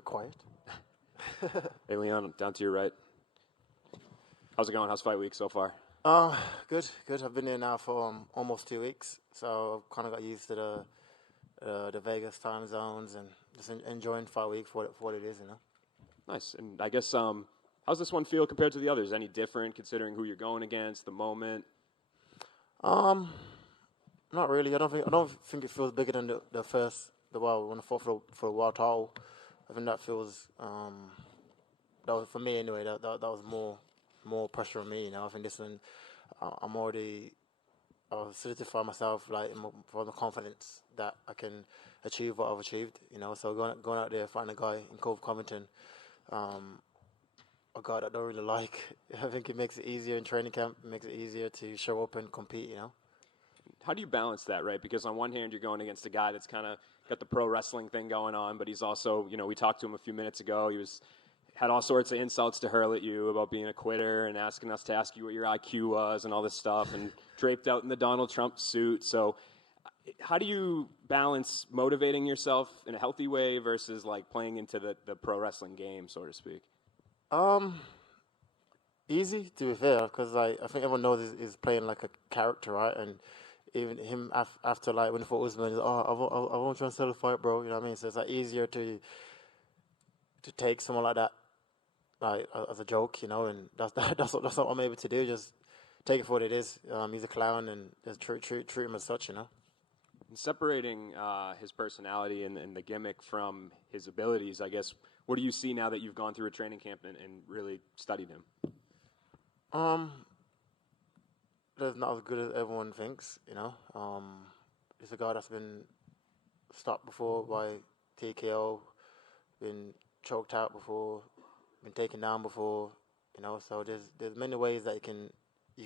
very quiet. Hey, Leon, down to your right. How's it going? How's fight week so far? Good. I've been here now for almost 2 weeks, so I've kind of got used to the Vegas time zones and just enjoying fight week for what it is, you know. Nice. And I guess, how's this one feel compared to the others? Any different considering who you're going against, the moment? Not really. I don't think it feels bigger than when I fought for the world title. I think that feels that was, for me anyway. That was more pressure on me. You know, I think this one, I've solidified myself for the confidence that I can achieve what I've achieved. You know, so going out there fighting a guy in Covington, a guy that I don't really like. I think it makes it easier in training camp. It makes it easier to show up and compete. You know. How do you balance that, right? Because on one hand, you're going against a guy that's kind of got the pro wrestling thing going on, but he's also, you know, we talked to him a few minutes ago. He had all sorts of insults to hurl at you about being a quitter and asking us to ask you what your IQ was and all this stuff, and draped out in the Donald Trump suit. So how do you balance motivating yourself in a healthy way versus like playing into the pro wrestling game, so to speak? Easy, to be fair, because I think everyone knows he's playing like a character, right? And even him after when he fought Usman, I won't try and sell the fight, bro. You know what I mean? So it's easier to take someone like that as a joke, you know. And that's what I'm able to do. Just take it for what it is. He's a clown, and just treat him as such, you know. And separating his personality and the gimmick from his abilities, I guess, what do you see now that you've gone through a training camp and really studied him? That's not as good as everyone thinks, you know. He's a guy that's been stopped before by TKO, been choked out before, been taken down before, you know. So there's many ways that you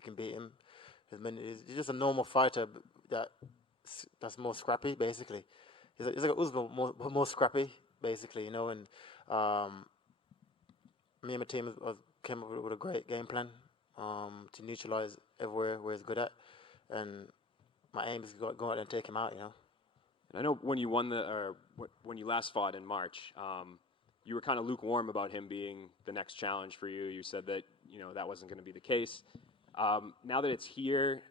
can beat him. He's just a normal fighter that's more scrappy, basically. He's like Usman, more scrappy, basically, you know. And me and my team came up with a great game plan to neutralize everywhere where he's good at, and my aim is to go out there and take him out, you know. And I know when you when you last fought in March, you were kind of lukewarm about him being the next challenge for you. You said that, you know, that wasn't going to be the case. Now that it's here,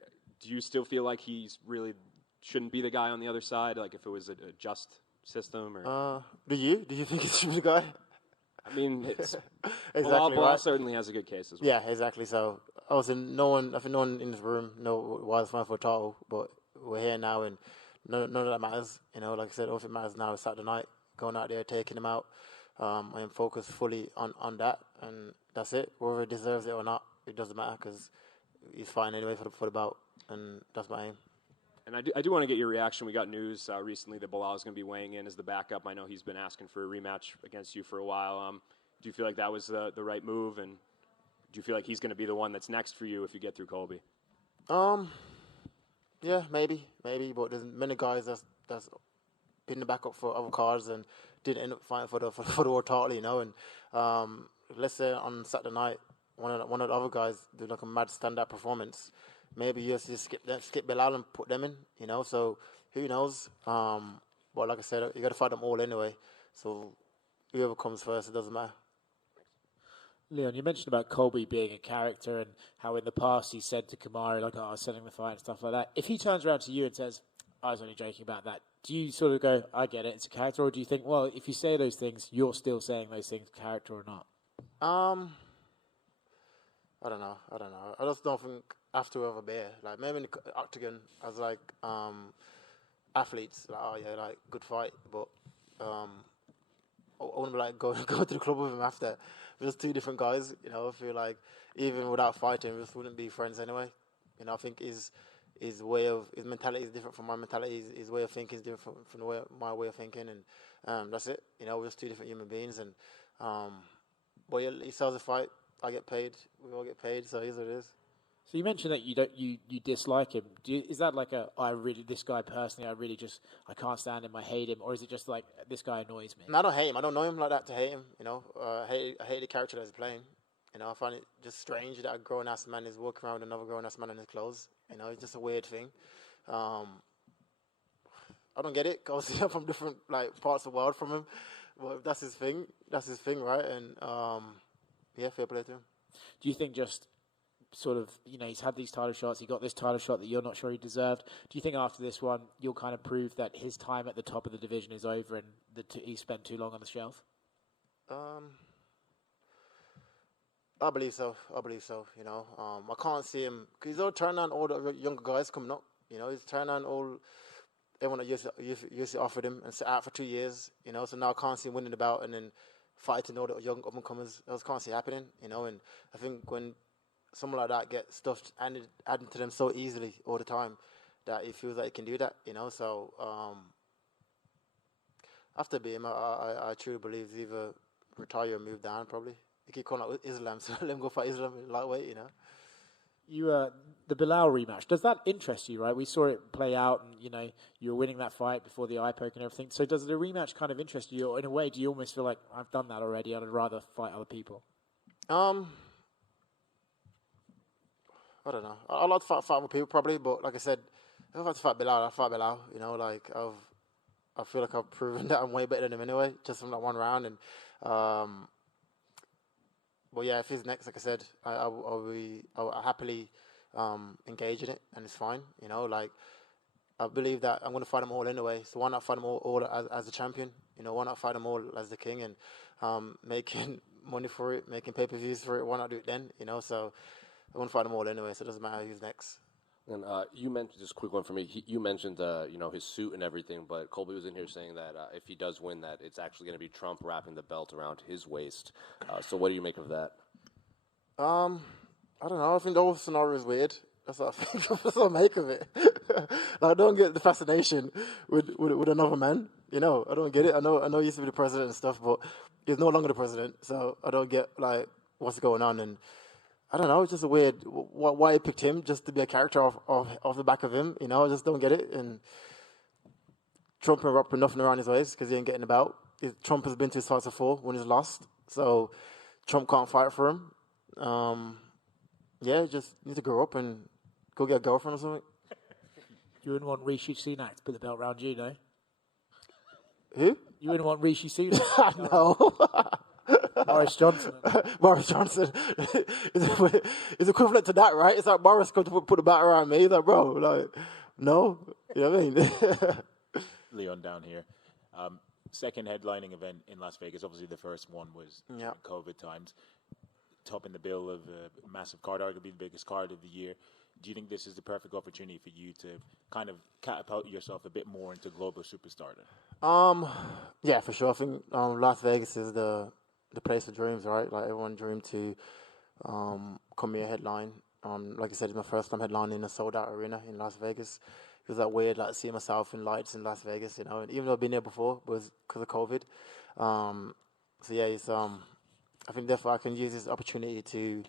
do you still feel like he's really shouldn't be the guy on the other side? Like if it was a just system, or do you think he should be the guy? I mean, it's exactly Ball right. certainly has a good case as well. Yeah, exactly. So I think no one in this room know why I was fighting for a title, but we're here now, and none of that matters. You know, like I said, all that matters now is Saturday night, going out there, taking him out. I'm focused fully on that, and that's it. Whether he deserves it or not, it doesn't matter because he's fighting anyway for the bout, and that's my aim. And I do want to get your reaction. We got news recently that Bilal is going to be weighing in as the backup. I know he's been asking for a rematch against you for a while. Do you feel like that was the right move? And do you feel like he's going to be the one that's next for you if you get through Colby? Yeah, maybe. But there's many guys that's been the backup for other cards and didn't end up fighting for the world title, you know. And let's say on Saturday night, one of the other guys did like a mad stand-up performance. Maybe you just skip Bilal and put them in, you know. So who knows? But like I said, you got to fight them all anyway. So whoever comes first, it doesn't matter. Leon, you mentioned about Colby being a character and how in the past he said to Kamaru, like, I was selling the fight and stuff like that. If he turns around to you and says, I was only joking about that, do you sort of go, I get it, it's a character? Or do you think, well, if you say those things, you're still saying those things, character or not? I don't know. I just don't think after we have a beer. Like, maybe in the octagon, as like athletes, like, oh yeah, like, good fight. But I wouldn't be like go to the club with him after. We're just two different guys, you know. I feel like even without fighting, we just wouldn't be friends anyway. You know, I think his mentality is different from my mentality. His way of thinking is different from my way of thinking, and that's it. You know, we're just two different human beings. And but yeah, he sells a fight. I get paid. We all get paid. So it is what it is. So you mentioned that you dislike him. Is that like this guy personally, I can't stand him, I hate him, or is it just like this guy annoys me? No, I don't hate him. I don't know him like that to hate him. You know, I hate the character that he's playing. You know, I find it just strange that a grown ass man is walking around with another grown ass man in his clothes. You know, it's just a weird thing. I don't get it because I'm from different like parts of the world from him. Well, if that's his thing, right? And yeah, fair play to him. Do you think just sort of, he's had these title shots, he got this title shot that you're not sure he deserved. Do you think after this one, you'll kind of prove that his time at the top of the division is over and that he spent too long on the shelf? I believe so. I can't see him because he's all turning on all the younger guys coming up. He's turning on all everyone that UFC offered him and sat out for 2 years. So now I can't see him winning the bout and then fighting all the young up and comers. I just can't see it happening. And I think when someone like that gets stuff added to them so easily all the time that he feels like he can do that. So after being him, I truly believe he's either retire or move down probably. They keep calling out Islam, so let him go fight Islam lightweight, You, the Bilal rematch, does that interest you, right? We saw it play out and, you were winning that fight before the eye poke and everything. So does the rematch kind of interest you? Or in a way, do you almost feel like, I've done that already, I'd rather fight other people? I don't know. I'd like to fight other people probably, but like I said, if I have to fight Bilal, I'll fight Bilal. I feel like I've proven that I'm way better than him anyway, just from that one round. And but yeah, if he's next, like I said, I'll happily engage in it, and it's fine. I believe that I'm going to fight them all anyway. So why not fight them all as the champion? Why not fight them all as the king and making money for it, making pay-per-views for it? Why not do it then? So I want to fight them all anyway. So it doesn't matter who's next. And you mentioned, just a quick one for me, you mentioned, his suit and everything, but Colby was in here saying that if he does win that, it's actually going to be Trump wrapping the belt around his waist. So what do you make of that? I don't know. I think the whole scenario is weird. That's what I think. That's what I make of it. I don't get the fascination with another man. I don't get it. I know he used to be the president and stuff, but he's no longer the president. So I don't get, what's going on. And I don't know, it's just a weird, why he picked him, just to be a character off the back of him, I just don't get it. And Trump ain't wrapping nothing around his waist because he ain't getting about. Trump has been to his fights before when he's lost, so Trump can't fight for him. Yeah, just need to grow up and go get a girlfriend or something. You wouldn't want Rishi Sunak to put the belt around you, no? Who? You wouldn't want Rishi Sunak? No. Boris Johnson. Boris Johnson is equivalent to that, right? It's like Boris going to put the bat around me. He's like, bro, no. You know what I mean? Leon down here. Second headlining event in Las Vegas. Obviously, the first one was COVID times. Topping the bill of a massive card, arguably the biggest card of the year. Do you think this is the perfect opportunity for you to kind of catapult yourself a bit more into global superstardom? Yeah, for sure. I think Las Vegas is the place of dreams, right? Like everyone dreamed to come here headline. Like I said, it's my first time headlining in a sold-out arena in Las Vegas. It was that weird, seeing myself in lights in Las Vegas, And even though I've been there before, it was because of COVID. So yeah, it's I think therefore I can use this opportunity to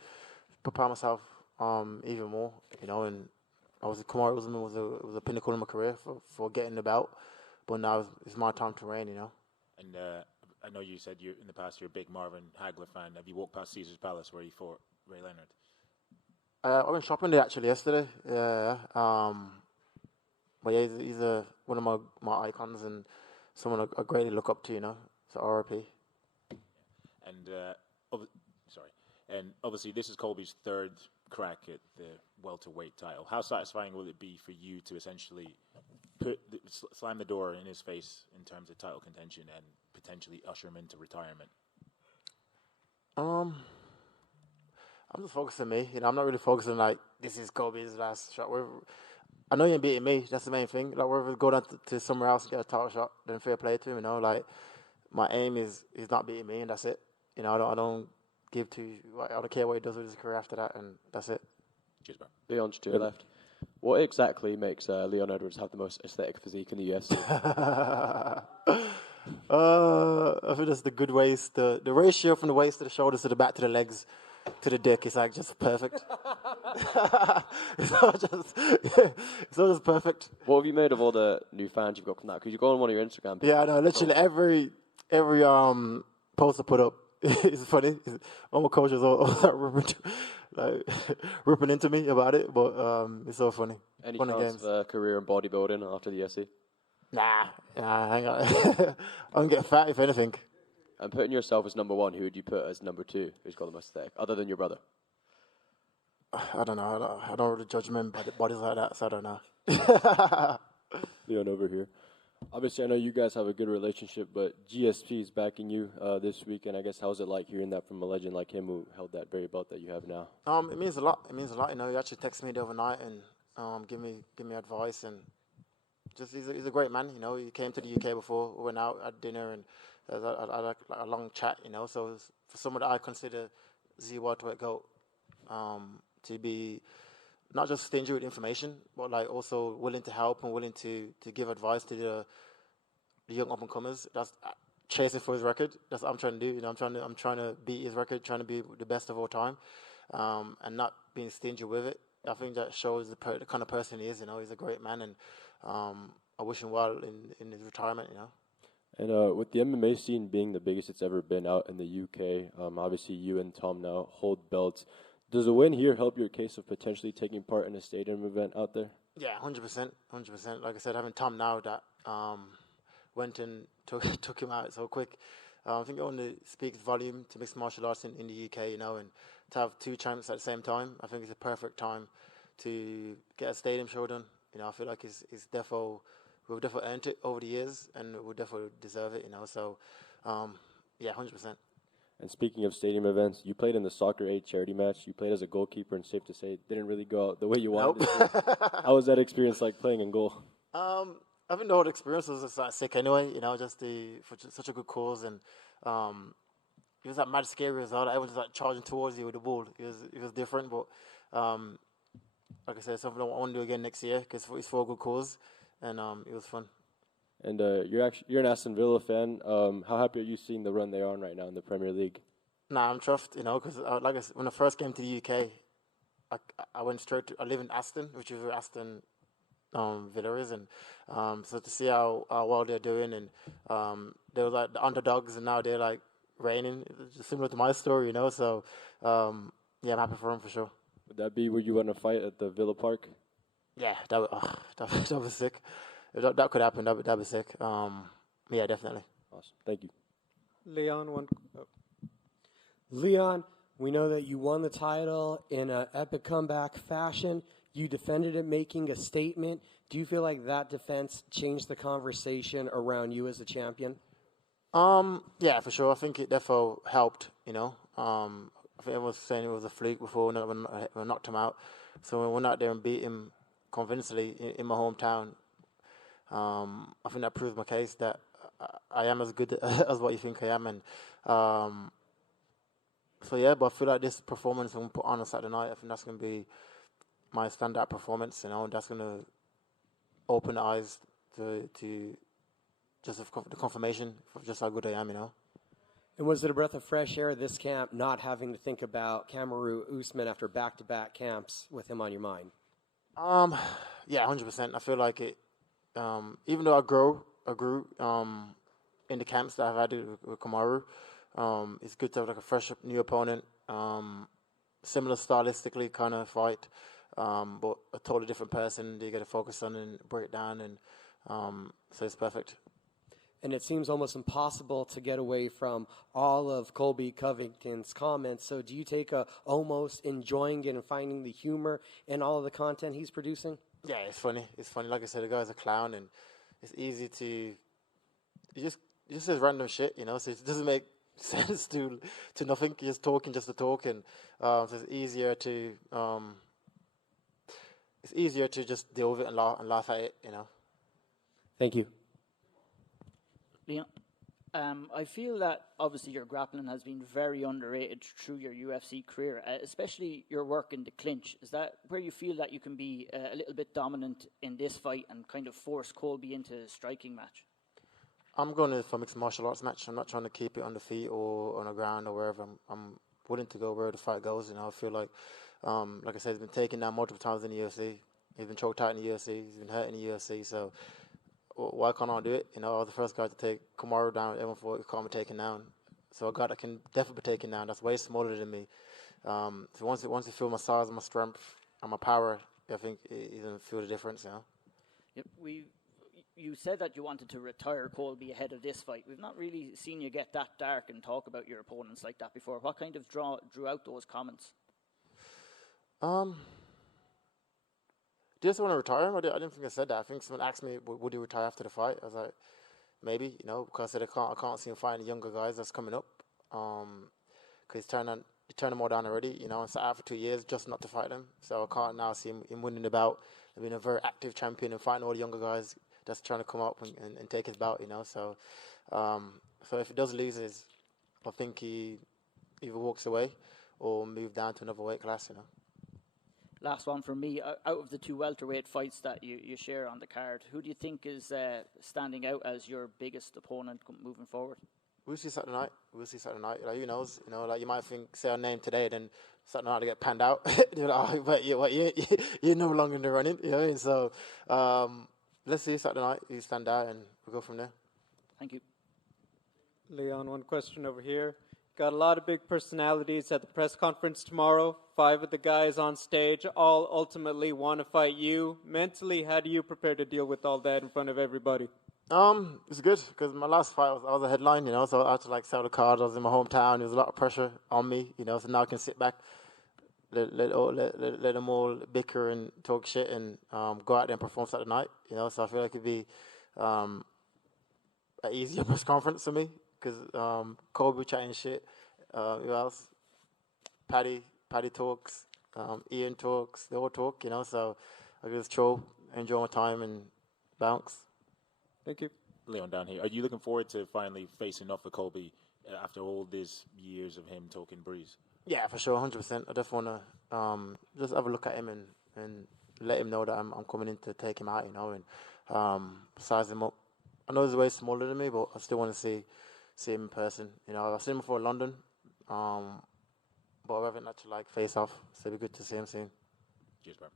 prepare myself even more, And Kamaru Usman was a pinnacle in my career for getting the belt, but now it's my time to reign, And I know you said in the past you're a big Marvin Hagler fan. Have you walked past Caesar's Palace where he fought Ray Leonard? I went shopping there actually yesterday. Yeah. But yeah, he's one of my icons and someone I greatly look up to, So RIP. And obviously this is Colby's third crack at the welterweight title. How satisfying will it be for you to essentially slam the door in his face in terms of title contention and potentially usher him into retirement? I'm just focused on me. I'm not really focusing on this is Colby's last shot. I know he ain't beating me. That's the main thing. Whether we go down to somewhere else and get a title shot, then fair play to him. My aim is not beating me, and that's it. I don't give I don't care what he does with his career after that, and that's it. Cheers, bro. Leon, to your left. What exactly makes Leon Edwards have the most aesthetic physique in the UFC? I think that's the good waist. The ratio from the waist to the shoulders to the back to the legs to the dick is just perfect. It's all just perfect. What have you made of all the new fans you've got from that? Because you go on one of your Instagram pages. Yeah, I know. Literally every post I put up is funny. All my coaches all ripping into me about it, but it's so funny. Any funny chance games. of a career in bodybuilding after the UFC? Nah, hang on. I'm gonna get fat if anything. And putting yourself as number 1, who would you put as number 2? Who's got the most stake, other than your brother? I don't know. I don't really judge men by the bodies like that, so I don't know. Leon over here. Obviously, I know you guys have a good relationship, but GSP is backing you this week, and I guess how's it like hearing that from a legend like him who held that very belt that you have now? It means a lot. It means a lot. You know, he actually texted me the other night and give me advice, and just he's a great man. You know, he came to the UK before, we went out at dinner, and I had like a long chat. You know, so for someone that I consider the welterweight GOAT, to be not just stingy with information, but like also willing to help and willing to give advice to the young up and comers. That's chasing for his record. That's what I'm trying to do. You know, I'm trying to beat his record, trying to be the best of all time, and not being stingy with it. I think that shows the kind of person he is. You know, he's a great man, and I wish him well in his retirement. You know. And with the MMA scene being the biggest it's ever been out in the UK, obviously you and Tom now hold belts. Does a win here help your case of potentially taking part in a stadium event out there? Yeah, 100%. Like I said, having Tom now that went and took him out so quick, I think it only speaks volume to mixed martial arts in the UK, you know, and to have 2 champs at the same time, I think it's a perfect time to get a stadium show done. You know, I feel like we've definitely earned it over the years, and we definitely deserve it, you know, so, yeah, 100%. And speaking of stadium events, you played in the Soccer Aid charity match. You played as a goalkeeper, and safe to say, it didn't really go out the way you wanted it to. How was that experience like playing in goal? I think the whole experience was just like sick anyway, you know, just for such a good cause, and it was like mad scary as well. Everyone was like charging towards you with the ball. It was different, but like I said, something I want to do again next year because it's for a good cause, and it was fun. And you're an Aston Villa fan. How happy are you seeing the run they're on right now in the Premier League? Nah, I'm chuffed, you know, because like I said, when I first came to the UK, I went straight to. I live in Aston, which is where Aston Villa is, and so to see how well they're doing, and they were like the underdogs, and now they're like reigning, just similar to my story, you know. So yeah, I'm happy for them for sure. Would that be where you want to fight at the Villa Park? Yeah, that was sick. If that could happen, that'd be sick. Yeah, definitely. Awesome. Thank you. Leon, we know that you won the title in an epic comeback fashion. You defended it, making a statement. Do you feel like that defense changed the conversation around you as a champion? Yeah, for sure. I think it definitely helped, you know. I think everyone was saying it was a fluke before when I knocked him out. So when we went out there and beat him convincingly in my hometown, I think that proves my case that I am as good as what you think I am. And so, yeah, but I feel like this performance I'm going to put on Saturday night, I think that's going to be my standout performance, you know, and that's going to open eyes to just the confirmation of just how good I am, you know. And was it a breath of fresh air this camp, not having to think about Kamaru Usman after back-to-back camps with him on your mind? Yeah, 100%. I feel like it. Even though I grew in the camps that I've had with Kamaru, it's good to have like a fresh new opponent, similar stylistically kind of fight, but a totally different person that you got to focus on and break down, and so it's perfect. And it seems almost impossible to get away from all of Colby Covington's comments. So do you take a almost enjoying it and finding the humor in all of the content he's producing? Yeah, it's funny. It's funny. Like I said, the guy's a clown, and it's easy to. He just says random shit, you know. So it doesn't make sense to nothing. He's just talking just to talk, and so it's easier to just deal with it and laugh at it, you know. Thank you. Leon, I feel that obviously your grappling has been very underrated through your UFC career, especially your work in the clinch. Is that where you feel that you can be a little bit dominant in this fight and kind of force Colby into a striking match? I'm going for mixed martial arts match. I'm not trying to keep it on the feet or on the ground or wherever. I'm willing to go where the fight goes. You know, I feel like I said, he's been taken down multiple times in the UFC. He's been choked out in the UFC. He's been hurt in the UFC. So why can't I do it? You know, I was the first guy to take Kamaru down. Everyone thought he can't be taken down. So a guy that can definitely be taken down, that's way smaller than me. So once you feel my size and my strength and my power, I think he's going to feel the difference, you know. Yep, you said that you wanted to retire Colby ahead of this fight. We've not really seen you get that dark and talk about your opponents like that before. What kind of drew out those comments? Just want to retire. I didn't think I said that. I think someone asked me, would he retire after the fight? I was like, maybe, because I said I can't see him fighting the younger guys that's coming up. Because he's turned them all down already, and so out for 2 years just not to fight them. So I can't now see him winning the bout and being a very active champion and fighting all the younger guys that's trying to come up and take his bout, So if he does lose, I think he either walks away or move down to another weight class, Last one from me. Out of the 2 welterweight fights that you share on the card, who do you think is standing out as your biggest opponent moving forward? We'll see Saturday night. Like, who knows? Like you might say a name today, then Saturday night to get panned out. You're like, but you're no longer in the running. And so let's see Saturday night. You stand out, and we'll go from there. Thank you. Leon, one question over here. Got a lot of big personalities at the press conference tomorrow. 5 of the guys on stage all ultimately want to fight you. Mentally, how do you prepare to deal with all that in front of everybody? It's good because my last fight I was a headline, so I had to sell the card. I was in my hometown. There was a lot of pressure on me, so now I can sit back, let them all bicker and talk shit and go out there and perform Saturday night, So I feel like it'd be an easier press conference for me because Colby chatting shit. Who else? Paddy talks. Ian talks. They all talk, So I just chill, enjoy my time, and bounce. Thank you. Leon down here. Are you looking forward to finally facing off with Colby after all these years of him talking breeze? Yeah, for sure, 100%. I just want to just have a look at him and let him know that I'm coming in to take him out, and size him up. I know he's way smaller than me, but I still want to see him in person. I've seen him before in London, but I haven't had to face off, so it'd be good to see him soon. Cheers, bro.